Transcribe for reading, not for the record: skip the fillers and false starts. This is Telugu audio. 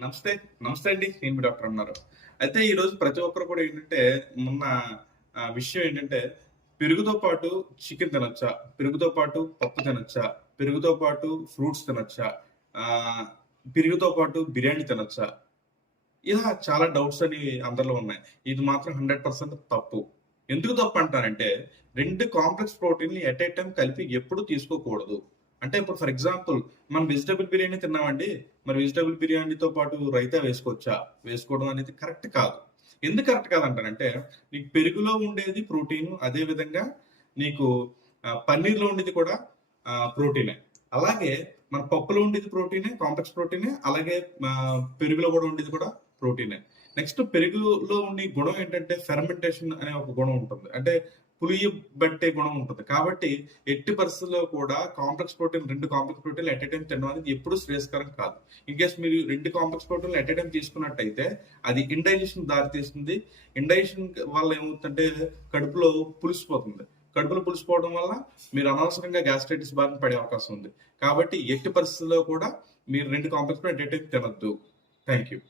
నమస్తే. నమస్తే అండి. నేను మీ డాక్టర్ అన్నారు. అయితే ఈరోజు ప్రతి ఒక్కరు కూడా ఏంటంటే, మొన్న విషయం ఏంటంటే, పెరుగుతో పాటు చికెన్ తినొచ్చా? పెరుగుతో పాటు పప్పు తినొచ్చా? పెరుగుతో పాటు ఫ్రూట్స్ తినొచ్చా? ఆహ్, పెరుగుతో పాటు బిర్యానీ తినొచ్చా? ఇలా చాలా డౌట్స్ అని అందరిలో ఉన్నాయి. ఇది మాత్రం 100% తప్పు. ఎందుకు తప్పంటానంటే, 2 కాంప్లెక్స్ ప్రోటీన్‌లు ఎట్ ఎ టైమ్ కలిపి ఎప్పుడు తీసుకోకూడదు. అంటే ఇప్పుడు ఫర్ ఎగ్జాంపుల్ మనం వెజిటబుల్ బిర్యానీ తిన్నామండి. మరి వెజిటబుల్ బిర్యానీతో పాటు రైతా వేసుకోవచ్చా? వేసుకోవడం అనేది కరెక్ట్ కాదు. ఎందుకు కరెక్ట్ కాదంటానంటే, నీకు పెరుగులో ఉండేది ప్రోటీను. అదే విధంగా నీకు పన్నీర్‌లో ఉండేది కూడా ప్రోటీనే. అలాగే మన పప్పులో ఉండేది ప్రోటీనే, కాంప్లెక్స్ ప్రోటీనే. అలాగే పెరుగులో కూడా ఉండేది కూడా ప్రోటీనే. నెక్స్ట్ పెరుగులో ఉండే గుణం ఏంటంటే ఫెర్మెంటేషన్ అనే ఒక గుణం ఉంటుంది. అంటే పులియబట్టే గుణం ఉంటుంది. కాబట్టి ఎట్టి పరిస్థితుల్లో కూడా కాంప్లెక్స్ ప్రోటీన్ 2 కాంప్లెక్స్ ప్రోటీన్‌లు ఎట్ ఎ టైమ్ తినడం అనేది ఎప్పుడూ శ్రేయస్కరం కాదు. ఇన్‌కేస్ మీరు 2 కాంప్లెక్స్ ప్రోటీన్‌లు ఎట్ ఎ టైమ్ తీసుకున్నట్టయితే అది ఇండైజెషన్ దారితీస్తుంది. ఇండైజెషన్ వల్ల ఏమవుతుందంటే కడుపులో పులిసిపోతుంది. కడుపులో పులిసిపోవడం వల్ల మీరు అనవసరంగా గ్యాస్ట్రైటిస్ బారిన పడే అవకాశం ఉంది. కాబట్టి ఎట్టి పరిస్థితుల్లో కూడా మీరు 2 కాంప్లెక్స్ ఎట్ ఎ టైమ్ తినొద్దు. Thank you.